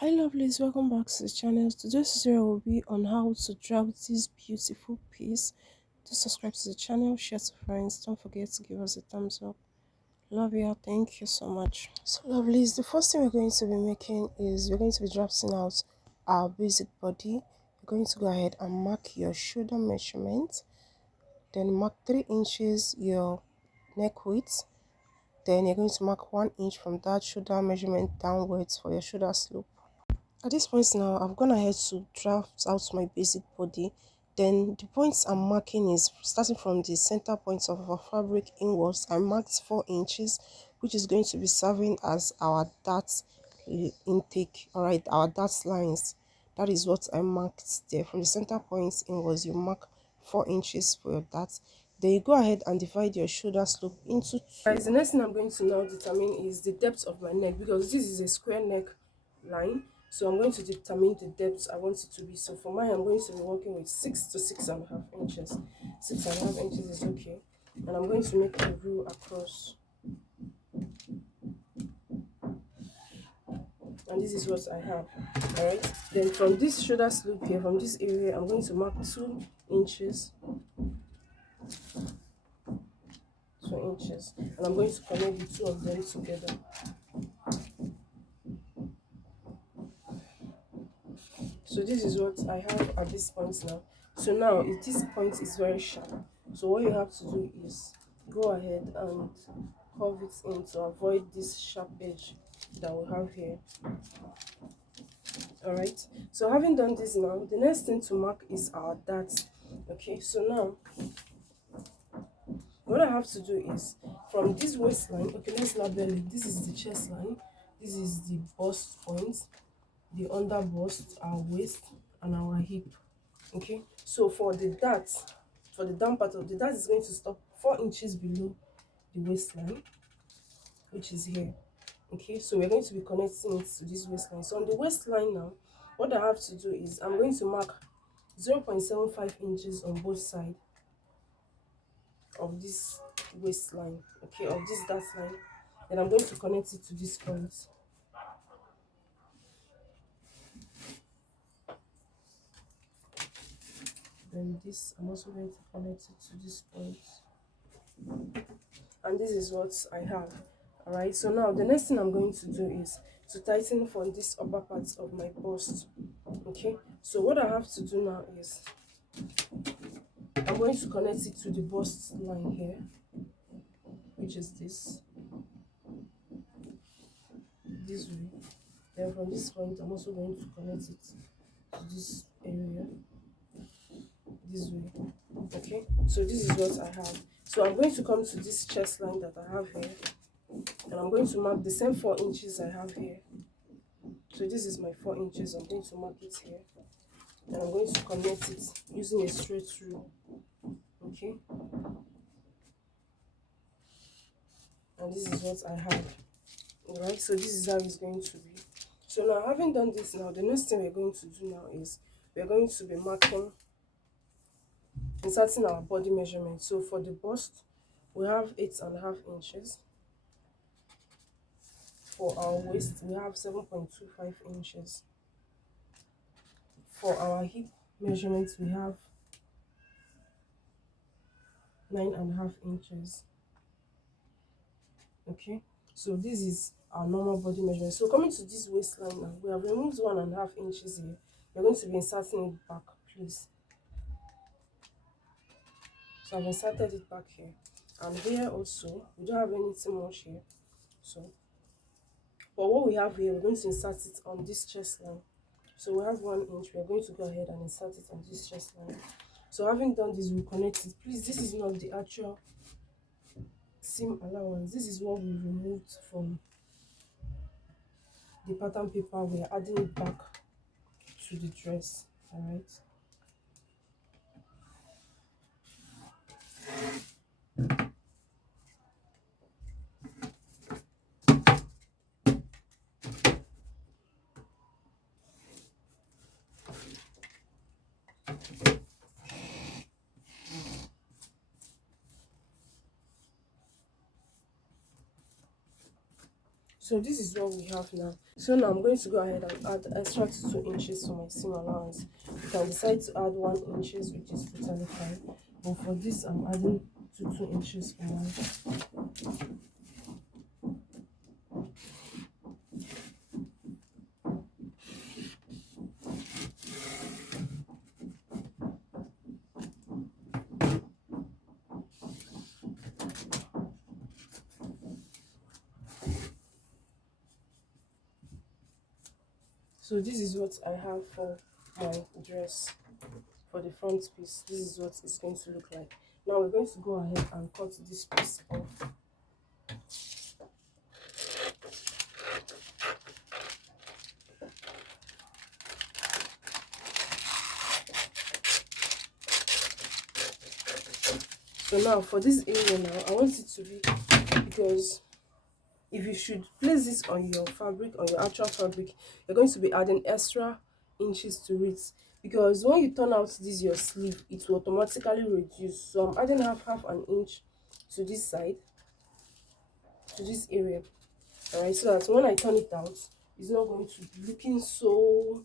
Hi lovelies, welcome back to the channel. Today's tutorial will be on how to draft this beautiful piece. Do subscribe to the channel, share to friends, don't forget to give us a thumbs up. Love you, thank you so much. So lovelies, the first thing we're going to be making is we're going to be drafting out our basic body. You're going to go ahead and mark your shoulder measurement, then mark 3 inches your neck width, then you're going to mark 1 inch from that shoulder measurement downwards for your shoulder slope. At this point now, I've gone ahead to draft out my basic body. Then the points I'm marking is starting from the center points of our fabric inwards. I marked 4 inches, which is going to be serving as our dart intake. Alright, our dart lines. That is what I marked there. From the center points inwards, you mark 4 inches for your dart. Then you go ahead and divide your shoulder slope into 2. Guys, the next thing I'm going to now determine is the depth of my neck, because this is a square neck line. So I'm going to determine the depth I want it to be. So for mine, I'm going to be working with 6 to 6.5 inches. 6.5 inches is okay. And I'm going to make a rule across. And this is what I have. Alright. Then from this shoulder slope here, from this area, I'm going to mark 2 inches. 2 inches. And I'm going to connect the two of them together. So this is what I have at this point now. So now this point is very sharp. So what you have to do is go ahead and curve it in to avoid this sharp edge that we have here. Alright, so having done this now, the next thing to mark is our dart. Okay, so now what I have to do is from this waistline, okay, let's label it. This is the chest line, this is the bust point, the under bust, our waist, and our hip. Okay, so for the dart, for the down part of the dart is going to stop 4 inches below the waistline, which is here. Okay, so we're going to be connecting it to this waistline. So on the waistline now, what I have to do is I'm going to mark 0.75 inches on both sides of this waistline, okay, of this dart line. Then I'm going to connect it to this point. Then this, I'm also going to connect it to this point. And this is what I have. All right, so now the next thing I'm going to do is to tighten from this upper part of my bust. Okay, so what I have to do now is I'm going to connect it to the bust line here, which is this way. Then from this point I'm also going to connect it to this area this way. Okay, so this is what I have. So I'm going to come to this chest line that I have here, and I'm going to mark the same 4 inches I have here. So this is my 4 inches. I'm going to mark it here, and I'm going to connect it using a straight rule. Okay, and this is what I have. All right, so this is how it's going to be. So now, having done this, now the next thing we're going to do now is we're going to be marking, inserting our body measurement. So for the bust, we have 8.5 inches. For our waist, we have 7.25 inches. For our hip measurements, we have 9.5 inches. Okay, so this is our normal body measurement. So coming to this waistline now, we have removed 1.5 inches here. We're going to be inserting it back, please. So I've inserted it back here, and here also we don't have anything much here. So but what we have here, we're going to insert it on this chest line. So we have 1 inch. We're going to go ahead and insert it on this chest line. So having done this, we'll connect it. Please, this is not the actual seam allowance. This is what we removed from the pattern paper. We're adding it back to the dress. All right. So this is what we have now. So now I'm going to go ahead and add extra 2 inches for my seam allowance. You can decide to add 1 inches, which is totally fine. But for this, I'm adding 2 inches for now. So this is what I have for my dress. For the front piece, this is what it's going to look like. Now we're going to go ahead and cut this piece off. So now for this area now, I want it to be, because if you should place this on your fabric, on your actual fabric, you're going to be adding extra inches to it, because when you turn out this your sleeve, it will automatically reduce. So I'm adding half an inch to this side, to this area. All right, so that when I turn it out, it's not going to be looking so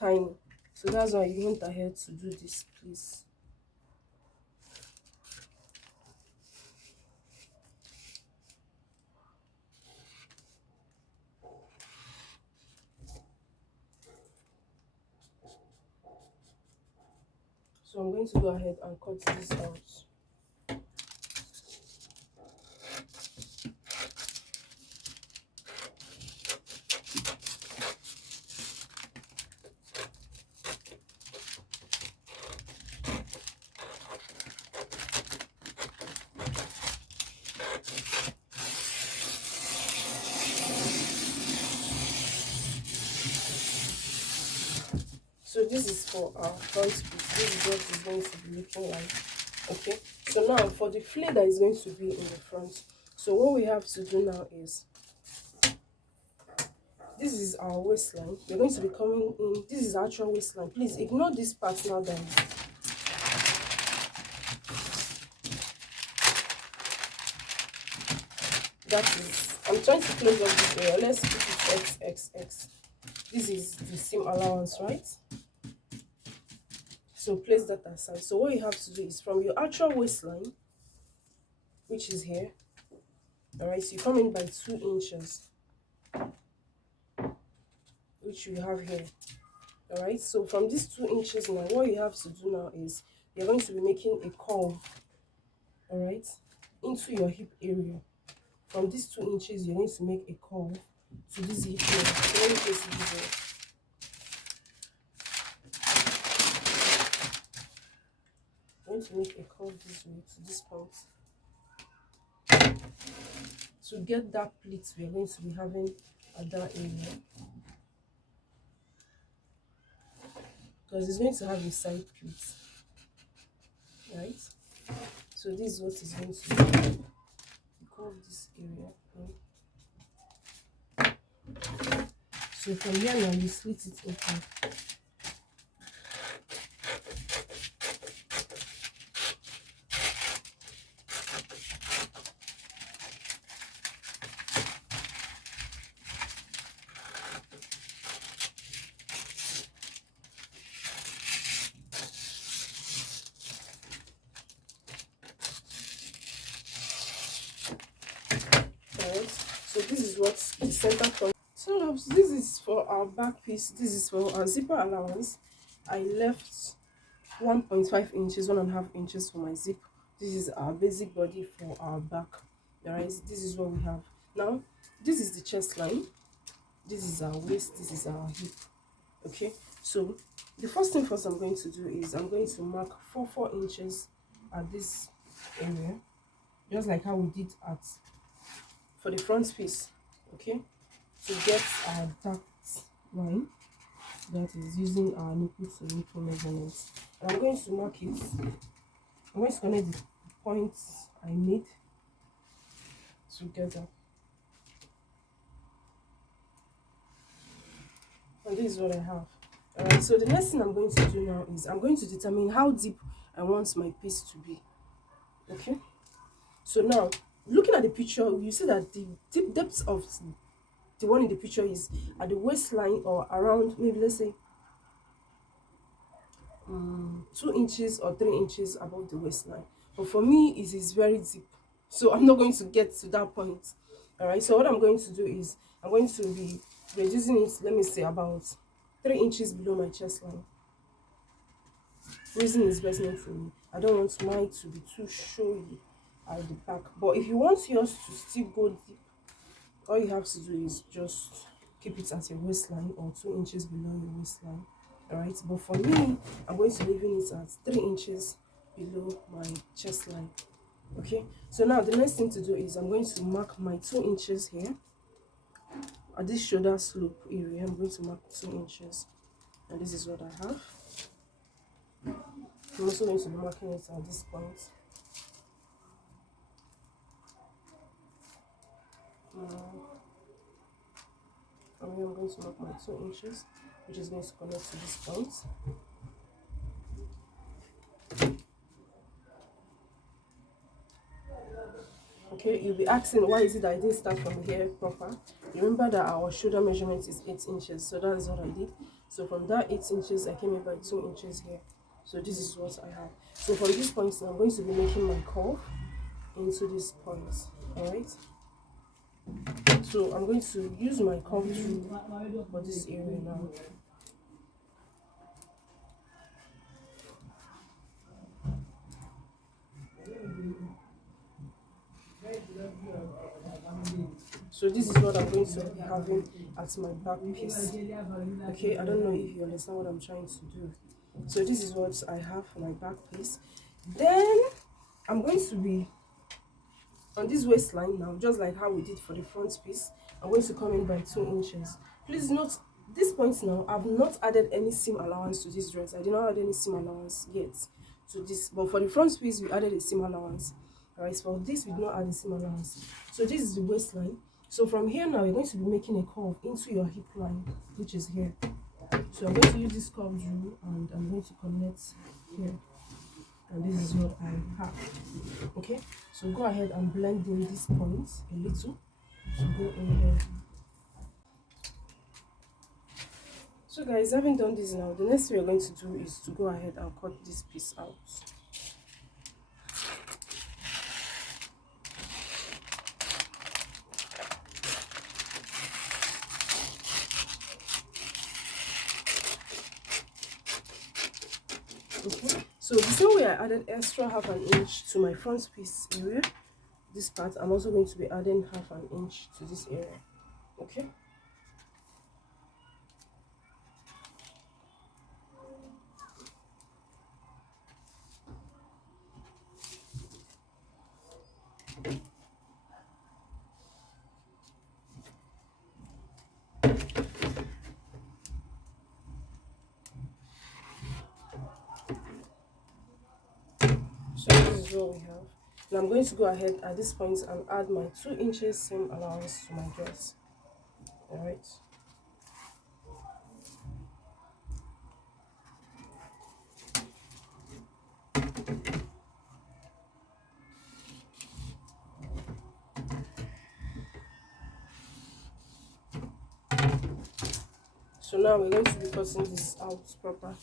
tiny. So that's why you went ahead to do this, please. So I'm going to go ahead and cut this out. So this is for our front piece. This is what it's going to be looking like. Okay, so now for the flare that is going to be in the front, so what we have to do now is, this is our waistline. We're going to be coming in. This is actual waistline. Please ignore this part now, guys. That is, I'm trying to close up this area. Let's put it XXX. This is the seam allowance, right? So place that aside. So what you have to do is, from your actual waistline, which is here, all right, so you come in by 2 inches, which you have here. All right, so from these 2 inches now, what you have to do now is, you're going to be making a curve, all right, into your hip area. From these 2 inches, you're going to make a curve to this hip area. So let me place it this way. I'm going to make a curve this way to this point. To get that pleat we're going to be having at that area, because it's going to have a side pleat, right? So this is what is going to be. Curve this area. So from here now, you slit it open. So this is what the center front. So this is for our back piece. This is for our zipper allowance. I left 1.5 inches, 1.5 inches for my zip. This is our basic body for our back. Alright, this is what we have. Now, this is the chest line. This is our waist. This is our hip. Okay, so the first thing first I'm going to do is, I'm going to mark 4 inches at this area, just like how we did at for the front piece. Okay, to get our duct line, that is using our nipple to nipple measurements. And I'm going to mark it. I'm going to connect the points I made together. And this is what I have. Alright, so the next thing I'm going to do now is, I'm going to determine how deep I want my piece to be. Okay, so now looking at the picture, you see that the deep depth of the one in the picture is at the waistline, or around, maybe let's say 2 inches or 3 inches above the waistline. But for me, it is very deep, so I'm not going to get to that point. All right, so what I'm going to do is I'm going to be reducing it, let me say about 3 inches below my chest line. Reason is best known to me. I don't want mine to be too showy at the back, but if you want yours to still go deep, all you have to do is just keep it at your waistline or 2 inches below your waistline. All right, but for me, I'm going to leaving it at 3 inches below my chest line. Okay, so now the next thing to do is I'm going to mark my 2 inches here at this shoulder slope area. I'm going to mark 2 inches, and this is what I have. I'm also going to be marking it at this point. I'm going to mark my 2 inches, which is going to connect to this point. Okay, you'll be asking, why is it that I didn't start from here proper? Remember that our shoulder measurement is 8 inches, so that is what I did. So from that 8 inches, I came in by 2 inches here. So this is what I have. So from this point, I'm going to be making my curve into this point. All right. So I'm going to use my curve tool for this area now. So this is what I'm going to be having at my back piece. Okay, I don't know if you understand what I'm trying to do. So this is what I have for my back piece. Then I'm going to be on this waistline now, just like how we did for the front piece. I'm going to come in by 2 inches. Please note, this point now, I've not added any seam allowance to this dress. I did not add any seam allowance yet to this, but for the front piece we added a seam allowance. All right, so for this we did not add a seam allowance. So this is the waistline. So from here now, you're going to be making a curve into your hip line, which is here. So I'm going to use this curve rule, and I'm going to connect here, and this is what I have. Okay, so go ahead and blend in these points a little to go in here. So guys, having done this now, the next thing we're going to do is to go ahead and cut this piece out. Okay, so the same way I added extra half an inch to my front piece area, this part, I'm also going to be adding half an inch to this area. Okay, so this is what we have. Now I'm going to go ahead at this point and add my 2 inches seam allowance to my dress. All right. So now we're going to be cutting this out proper.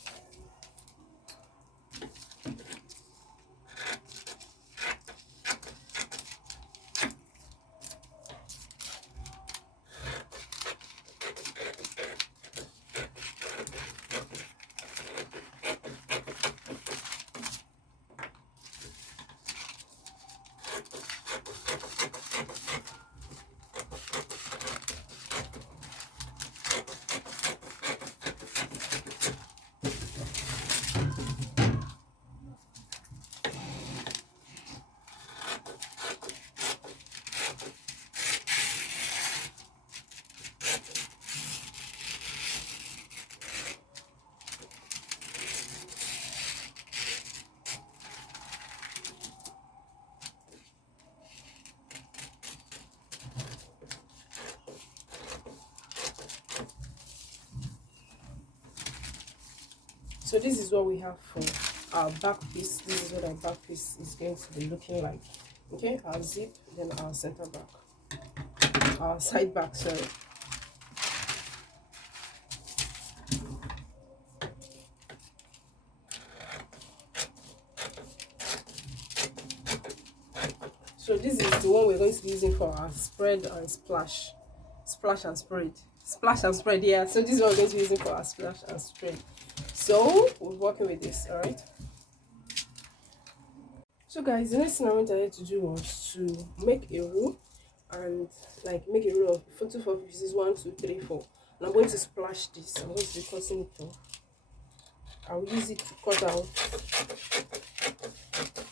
So this is what we have for our back piece. This is what our back piece is going to be looking like. Okay, our zip, then our center back, our side back, sorry. So this is the one we're going to be using for our spread and splash. Splash and spread. Splash and spread, yeah. So this is what we're going to be using for our splash and spread. So we're working with this, alright? So guys, the next thing I wanted to do was to make a row and like make a row of 44 pieces, 1, 2, 3, 4. And I'm going to splash this. I'm going to be cutting it off. I'll use it to cut out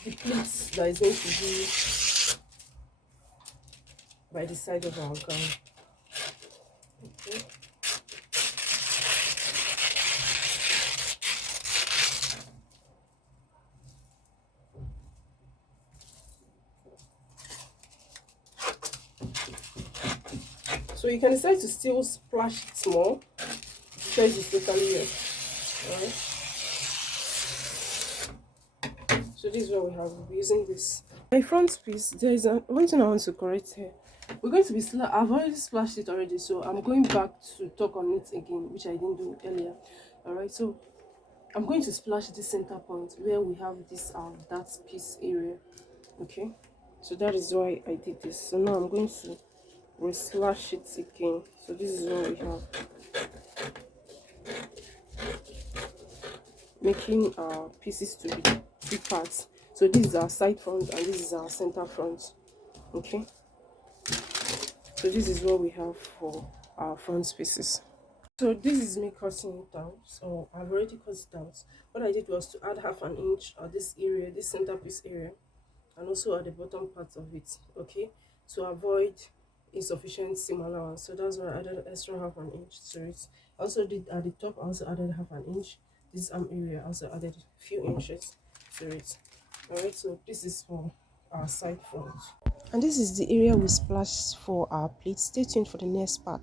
the pleats that is going to be by the side of our gown. Okay. So you can decide to still splash it more because it's totally wet. Alright. So this is what we have. We'll be using this. My front piece, there is one thing I want to correct here. We're going to be I've already splashed it already, so I'm going back to talk on it again, which I didn't do earlier. Alright, so I'm going to splash this center point where we have this that piece area. Okay, so that is why I did this. So now I'm going to re-slash it again. So this is what we have, making our pieces to be 2 parts. So this is our side front and this is our center front. Okay, so this is what we have for our front pieces. So this is me cutting it out. So I've already cut it out. What I did was to add half an inch at this area, this center piece area, and also at the bottom part of it, okay, to avoid insufficient seam allowance. So that's why I added extra half an inch to it. Also did at the top, I also added half an inch. This arm area also added a few inches to it. Alright, so this is for our side front, and this is the area we splashed for our plate. Stay tuned for the next part.